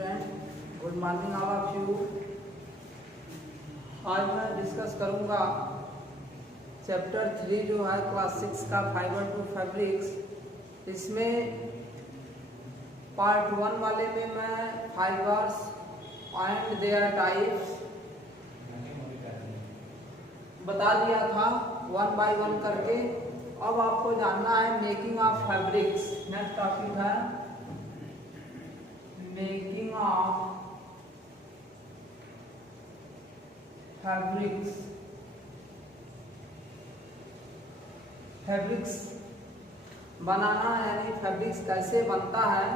Student, good morning all of you. आज मैं discuss करूंगा चैप्टर 3 जो है क्लास 6 का फाइबर टू फैब्रिक्स। इसमें पार्ट 1 वाले में मैं फाइबर्स एंड देयर टाइप्स बता दिया था 1 बाय 1 करके। अब आपको जानना है making of fabrics. Next topic है मेकिंग ऑफ फैब्रिक्स। फैब्रिक्स बनाना यानी फैब्रिक्स कैसे बनता है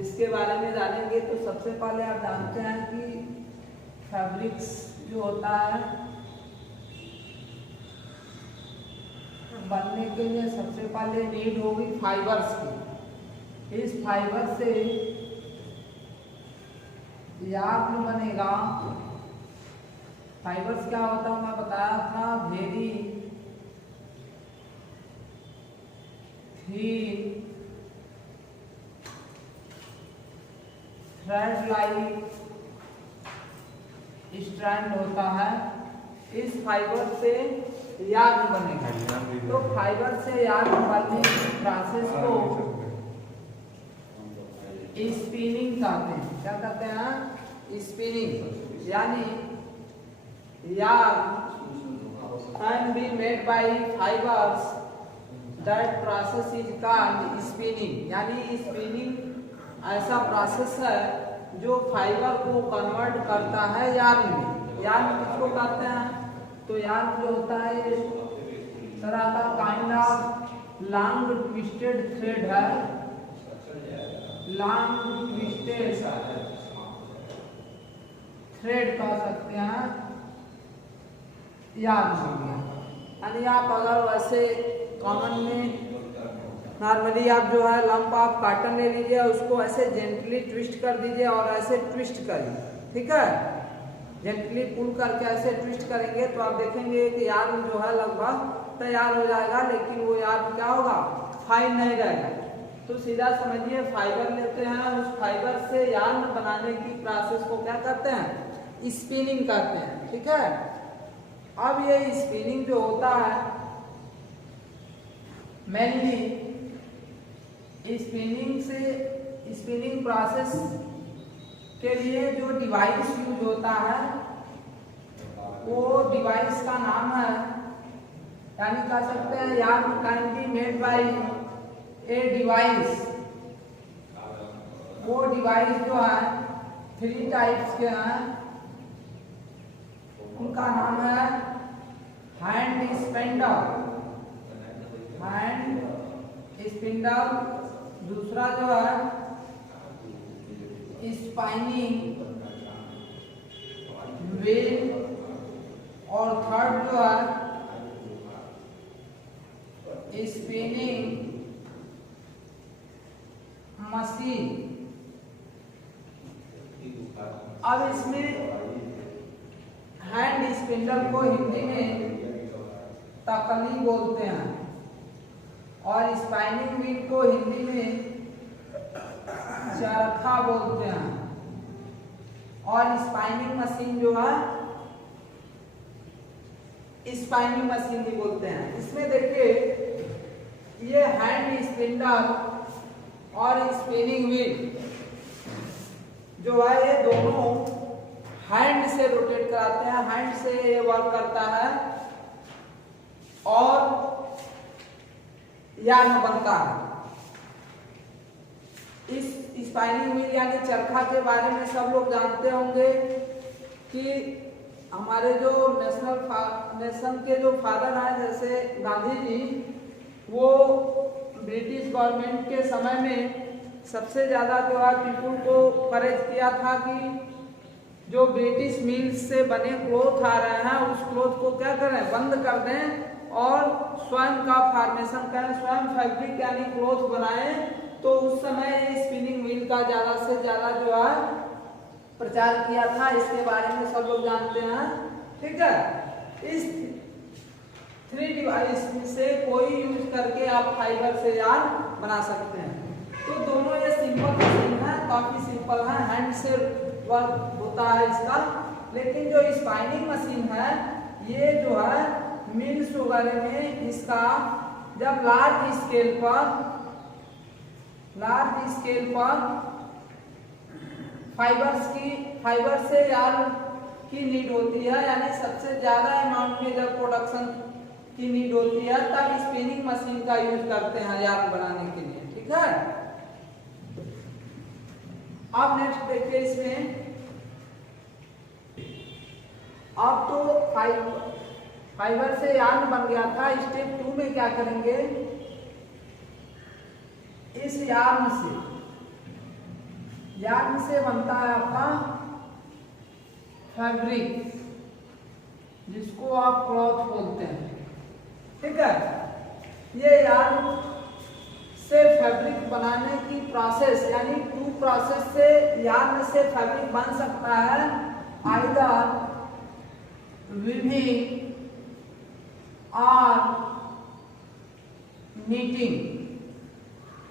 इसके बारे में जानेंगे। तो सबसे पहले आप जानते हैं कि फैब्रिक्स जो होता है बनने के लिए सबसे पहले नीड होगी फाइबर्स की। इस फाइबर से यार्न बनेगा। फाइबर्स क्या होता है मैं बताया था, वेरी थीन थ्रेड लाइक स्ट्रैंड होता है। इस फाइबर से यार्न बनेगा। तो फाइबर से यार्न बनने की प्रोसेस को स्पिनिंग कहते हैं। क्या कहते हैं? स्पिनिंग। यानी yarn can be made by fibers, that process is called spinning। यानी स्पिनिंग ऐसा प्रोसेस है जो फाइबर को कन्वर्ट करता है यार्न में। यार्न किसको कहते हैं? तो यार्न जो होता है तरह का kind of long twisted thread है। लॉन्ग ट्विस्टेड थ्रेड कह सकते हैं, यार्न हो गया। यानी आप अगर वैसे कॉमन में नॉर्मली आप जो है लंप ऑफ कॉटन ले लीजिए, उसको ऐसे जेंटली ट्विस्ट कर दीजिए और ऐसे ट्विस्ट करिए, ठीक है। जेंटली पुल करके ऐसे ट्विस्ट करेंगे तो आप देखेंगे कि यार्न जो है लगभग तैयार हो जाएगा, लेकिन वो यार्न क्या होगा, फाइन नहीं रहेगा। तो सीधा समझिए फाइबर लेते हैं, उस फाइबर से यार्न बनाने की प्रोसेस को क्या करते हैं, स्पिनिंग करते हैं, ठीक है। अब ये स्पिनिंग जो होता है मेनली स्पिनिंग प्रोसेस के लिए जो डिवाइस यूज होता है वो डिवाइस का नाम है, यानी कह सकते हैं yarn can be made by a device. वो डिवाइस जो है 3 टाइप्स के हैं। उनका नाम है हैंड स्पिंडल, दूसरा जो है स्पाइनिंग व्हील, और थर्ड जो है स्पिनिंग मशीन। अब इसमें हैंड स्पिंडल को हिंदी में तकली बोलते हैं और स्पाइनिंग व्हील को हिंदी में चरखा बोलते हैं, और स्पाइनिंग मशीन जो है स्पाइनिंग मशीन भी बोलते हैं। इसमें देखिए ये हैंड स्पिंडल और स्पिनिंग व्हील जो है ये दोनों हैंड से रोटेट कराते हैं, हैंड से ये वर्क करता है और यार्न बनता है। इस स्पाइनिंग व्हील यानी चरखा के बारे में सब लोग जानते होंगे कि हमारे जो नेशन के जो फादर हैं जैसे गांधी जी, वो ब्रिटिश गवर्नमेंट के समय में सबसे ज्यादा जो है पीपुल को करेज किया था कि जो ब्रिटिश मिल्स से बने क्लोथ आ रहे हैं उस क्लोथ को क्या करें, बंद कर दें और स्वयं का फॉर्मेशन करें, स्वयं फैब्रिक यानी क्लोथ बनाएं। तो उस समय स्पिनिंग व्हील का ज्यादा से ज्यादा जो है प्रचार किया था। इसके बारे में सब लोग जानते हैं, ठीक है। इस 3 डिवाइस से कोई यूज करके आप फाइबर से यार्न बना सकते हैं। तो दोनों ये सिंपल मशीन है काफी सिंपल है, हैंड से वर्क होता है इसका। लेकिन जो स्पाइनिंग मशीन है ये जो है मिल्स वगैरह में इसका जब लार्ज स्केल पर फाइबर से यार्न की नीड होती है, यानी सबसे ज्यादा अमाउंट में जब प्रोडक्शन की नीड होती है तब स्पिनिंग मशीन का यूज करते हैं यार्न बनाने के लिए। ठीक है, अब नेक्स्ट देखिए इसमें, अब तो फाइबर से यार्न बन गया था। स्टेप 2 में क्या करेंगे, इस यार्न से बनता है आपका फैब्रिक, जिसको आप क्लॉथ बोलते हैं। ठीक है, ये यार्न से फैब्रिक बनाने की प्रोसेस, यानी 2 प्रोसेस से यार्न से फैब्रिक बन सकता है। आइदर वीविंग और knitting.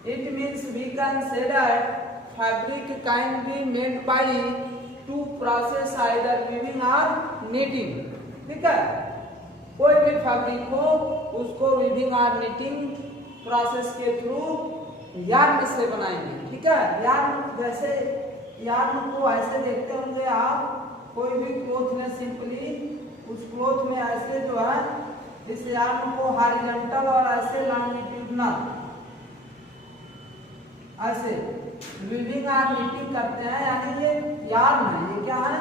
It means we can say that fabric can be made by 2 process, either weaving or knitting. ठीक है, कोई भी फैब्रिक हो उसको वीविंग और knitting प्रोसेस के थ्रू यार्न से बनाएंगे। ठीक है, यार्न जैसे यार्न को ऐसे देखते होंगे आप, कोई भी क्लोथ में सिंपली उस क्लोथ में ऐसे जो है इस यार्न को हॉरिजॉन्टल और ऐसे लॉन्गिट्यूडनल ऐसे वीविंग और नीटिंग करते हैं, यानी ये यार्न है। ये क्या है,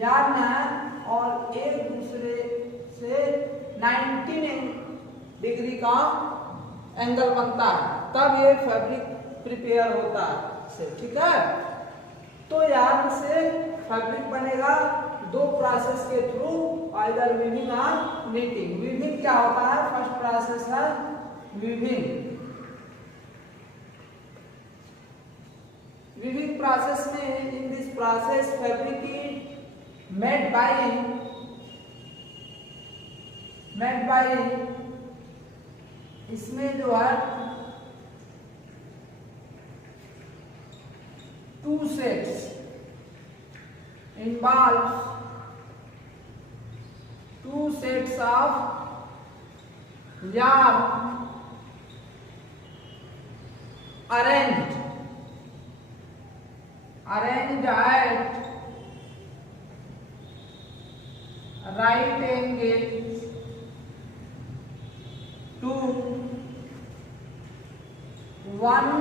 यार्न है, और एक दूसरे से 90 डिग्री का एंगल बनता है, तब ये फैब्रिक प्रिपेयर होता है। ठीक है, तो यार्न से फैब्रिक बनेगा 2 प्रोसेस के थ्रू, आइदर वीविंग और नीटिंग। वीविंग क्या होता है, फर्स्ट प्रोसेस है वीविंग। वीविंग प्रोसेस में, in this process fabric is made by इसमें जो है 2 sets involves 2 sets of yarn arranged at right angles to one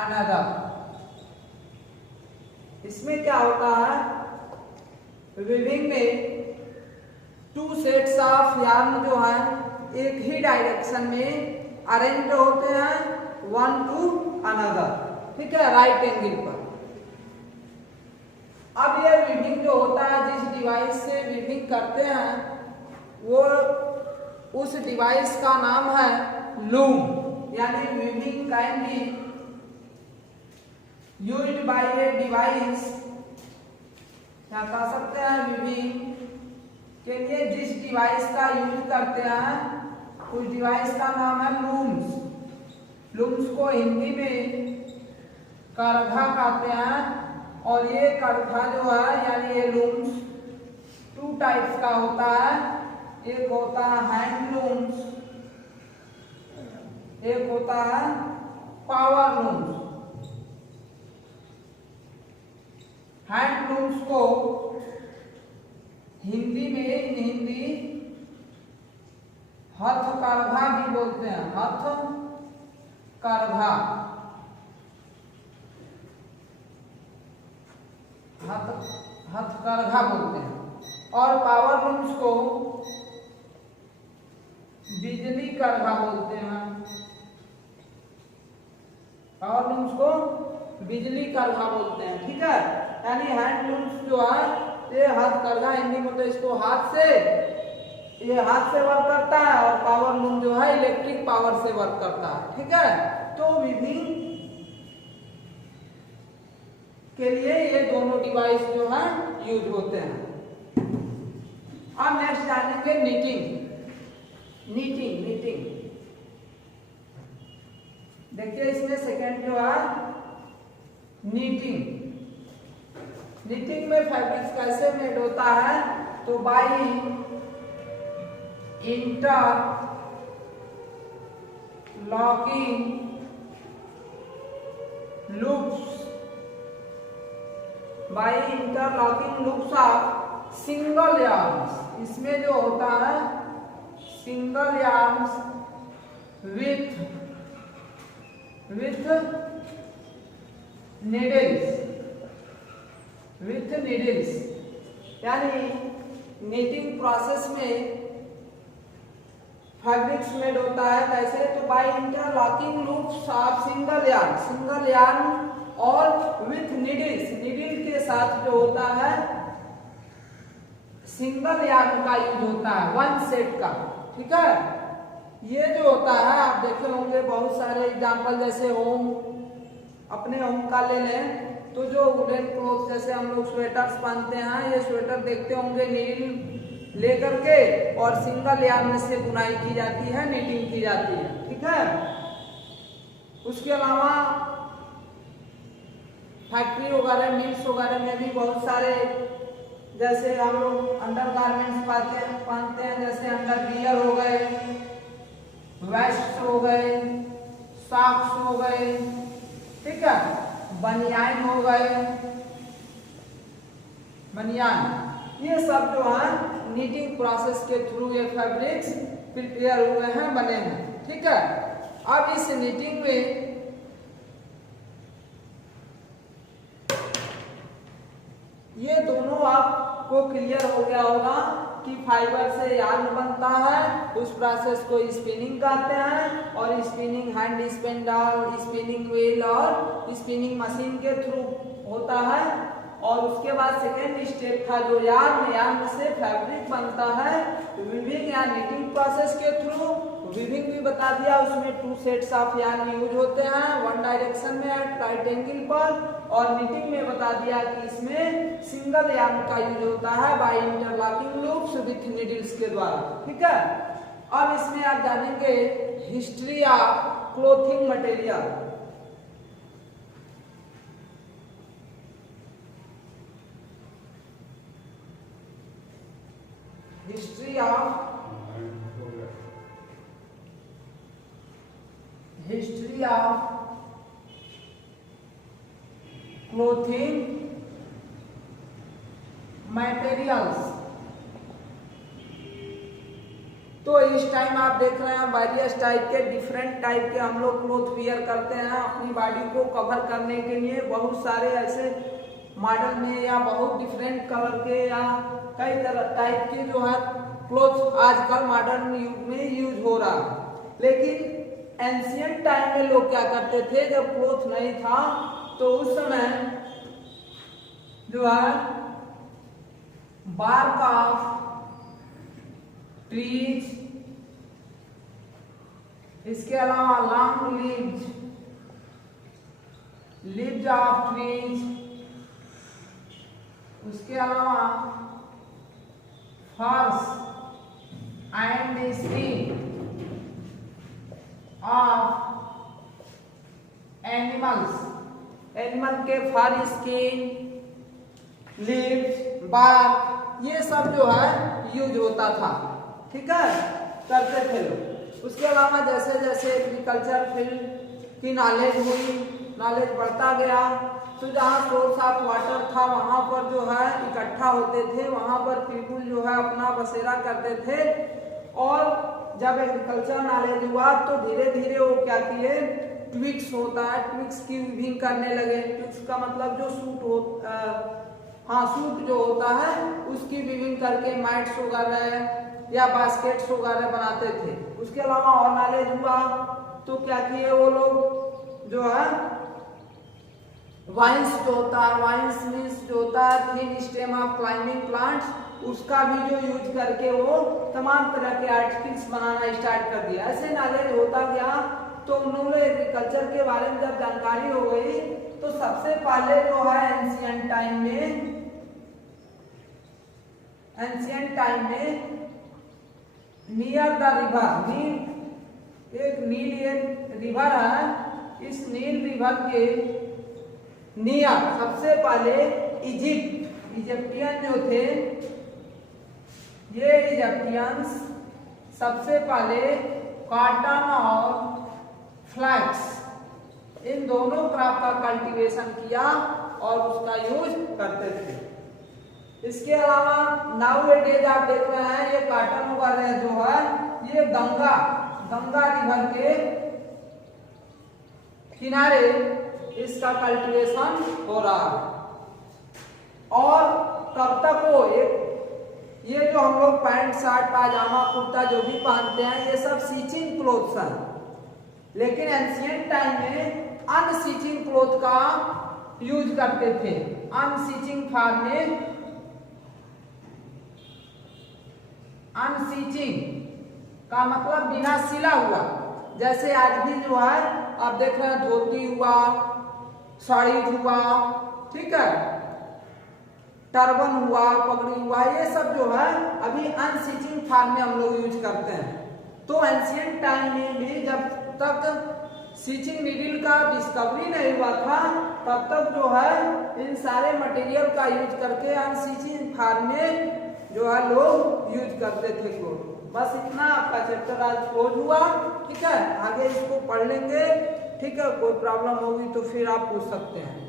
another. इसमें क्या होता है, वीविंग में 2 सेट्स ऑफ यार्न जो है एक ही डायरेक्शन में अरेंज होते हैं, वन टू अनदर। ठीक है, राइट एंगल पर। अब ये वीविंग जो होता है, जिस डिवाइस से वीविंग करते हैं वो उस डिवाइस का नाम है लूम, यानी weaving can be used by a device. क्या कह सकते हैं, वीविंग के लिए जिस डिवाइस का यूज करते हैं उस डिवाइस का नाम है लूम्स। लूम्स को हिंदी में करघा कहते हैं, और ये करघा जो है यानी ये लूम्स 2 टाइप्स का होता है। एक होता है हैंड लूम्स, एक होता है पावर लूम्स। हैंड लूम्स को हिंदी हथकरघा भी बोलते हैं, हथकरघा, हथकरघा बोलते हैं। और पावर लूम्स को बिजली करघा बोलते हैं। पावर लूम्स को बिजली करघा बोलते हैं। ठीक है, यानी हैंड लूम्स जो है ये हथकरघा हिंदी में, तो इसको हाथ से वर्क करता है, और पावर लूम जो है इलेक्ट्रिक पावर से वर्क करता है। ठीक है, तो वीविंग के लिए ये दोनों डिवाइस जो है यूज होते हैं। अब नेक्स्ट जानेंगे नीटिंग। देखिए इसमें सेकेंड जो है नीटिंग। नीटिंग में फैब्रिक्स कैसे मेड होता है, तो by interlocking loops, by interlocking loops of single yarns. इसमें जो होता है सिंगल यार्न्स विथ नीडल्स, यानी नीटिंग प्रोसेस में फैब्रिक्स मेड होता है कैसे, तो by interlocking loops of single yarn और विथ नीडल्स, नीडल के साथ जो होता है सिंगल यार्न का यूज होता है, वन सेट का। ठीक है, ये जो होता है आप देखे होंगे बहुत सारे एग्जांपल, जैसे होम, अपने होम का ले लें तो जो वुलन क्लोथ जैसे हम लोग स्वेटर्स पहनते हैं, ये स्वेटर देखते होंगे नील लेकर के और सिंगल यार्न से बुनाई की जाती है, नीटिंग की जाती है। ठीक है, उसके अलावा फैक्ट्री वगैरह मिल्स वगैरह में भी बहुत सारे, जैसे हम लोग अंडर गारमेंट्स पहनते हैं, जैसे अंडर वियर हो गए, वेस्ट हो गए, सॉक्स हो गए, ठीक है, बनियान हो गए, बनियान, ये सब जो है नीटिंग प्रोसेस के थ्रू ये फैब्रिक्स प्रिपेयर हुए हैं, बने हैं। ठीक है, अब इस नीटिंग में ये दोनों आपको क्लियर हो गया होगा कि फाइबर से यार्न बनता है, उस प्रोसेस को स्पिनिंग कहते हैं, और spinning hand spindle, spinning wheel और स्पिनिंग मशीन के थ्रू होता है। और उसके बाद सेकेंड स्टेप था जो यार्न से फैब्रिक बनता है वीविंग या नीटिंग प्रोसेस के थ्रू। वीविंग भी बता दिया, उसमें 2 सेट्स ऑफ यार्न यूज होते हैं, वन डायरेक्शन में एट राइट एंगल पर, और नीटिंग में बता दिया कि इसमें सिंगल यार्न का यूज होता है by interlocking loops with needles के द्वारा। ठीक है, अब इसमें आप जानेंगे history of clothing material. History of clothing materials. तो इस टाइम आप देख रहे हैं वेरियस टाइप के, डिफरेंट टाइप के हम लोग क्लोथ वियर करते हैं अपनी बॉडी को कवर करने के लिए। बहुत सारे ऐसे मॉडल में या बहुत डिफरेंट कलर के या कई तरह टाइप के जो है क्लोथ आजकल मॉडर्न युग में यूज हो रहा है। लेकिन एंशिएंट टाइम में लोग क्या करते थे, जब क्लोथ नहीं था तो उस समय जो है बार्क ऑफ ट्रीज, इसके अलावा लॉन्ग लीव्स ऑफ ट्रीज, उसके अलावा फर्स एंड स्किन ऑफ एनिमल के फर, स्किन, लीव्स, बार्क, ये सब जो है यूज होता था। ठीक है, करते थे लोग। उसके अलावा जैसे जैसे एग्रीकल्चर फील्ड की नॉलेज बढ़ता गया, तो जहाँ सोर्स ऑफ वाटर था वहाँ पर जो है इकट्ठा होते थे, वहाँ पर पीपुल जो है अपना बसेरा करते थे। और जब एग्रीकल्चर नॉलेज हुआ तो धीरे धीरे वो क्या किए, ट्विक्स होता है, ट्विक्स की वीविंग करने लगे। ट्विक्स का मतलब जो सूट जो होता है उसकी वीविंग करके मैट्स वगैरह या बास्केट्स वगैरह बनाते थे। उसके अलावा और नॉलेज हुआ तो क्या किए वो लोग जो है वाइन्स जो होता है, वाइन्स मीन्स जो होता है thin stem of climbing plants, उसका भी जो यूज करके वो तमाम तरह के आर्टिकल्स बनाना स्टार्ट कर दिया। ऐसे नॉलेज होता गया तो उन्होंने एग्रीकल्चर के बारे में जब जानकारी हो गई तो सबसे पहले जो है एंशिएंट टाइम में नियर द रिवर, एक नील रिवर है इस नील रिवर के नियर सबसे पहले इजिप्टियन जो थे, ये इजिप्टियंस सबसे पहले कॉटन और फ्लैक्स इन दोनों क्रॉप का कल्टीवेशन किया और उसका यूज करते थे। इसके अलावा नाउ ए डेज आप देख रहे हैं ये कॉटन वगैरह जो है ये गंगा रिवर के किनारे इसका कल्टीवेशन हो रहा है। और कब तक हो ये जो हम लोग पैंट शर्ट पाजामा कुर्ता जो भी पहनते हैं ये सब सीचिंग क्लोथ्स हैं, लेकिन एंशिएंट टाइम में अनसीचिंग क्लोथ का यूज करते थे। अनसीचिंग फॉर्म में अनसीचिंग का मतलब बिना सिला हुआ, जैसे आज भी जो है आप देख रहे हैं धोती हुआ, साड़ी हुआ, ठीक है, टर्बन हुआ, पगड़ी हुआ, ये सब जो है अभी अनसीचिंग फॉर्म में हम लोग यूज करते हैं। तो एंशिएंट टाइम में भी जब तक सीचिंग नीडल का डिस्कवरी नहीं हुआ था तब तक जो है इन सारे मटेरियल का यूज करके अनसीचिंग फॉर्म में जो है लोग यूज करते थे क्लोथ। बस इतना आपका चैप्टर आज क्लोज हुआ, ठीक है, आगे इसको पढ़ लेंगे, ठीक है। कोई प्रॉब्लम होगी तो फिर आप पूछ सकते हैं।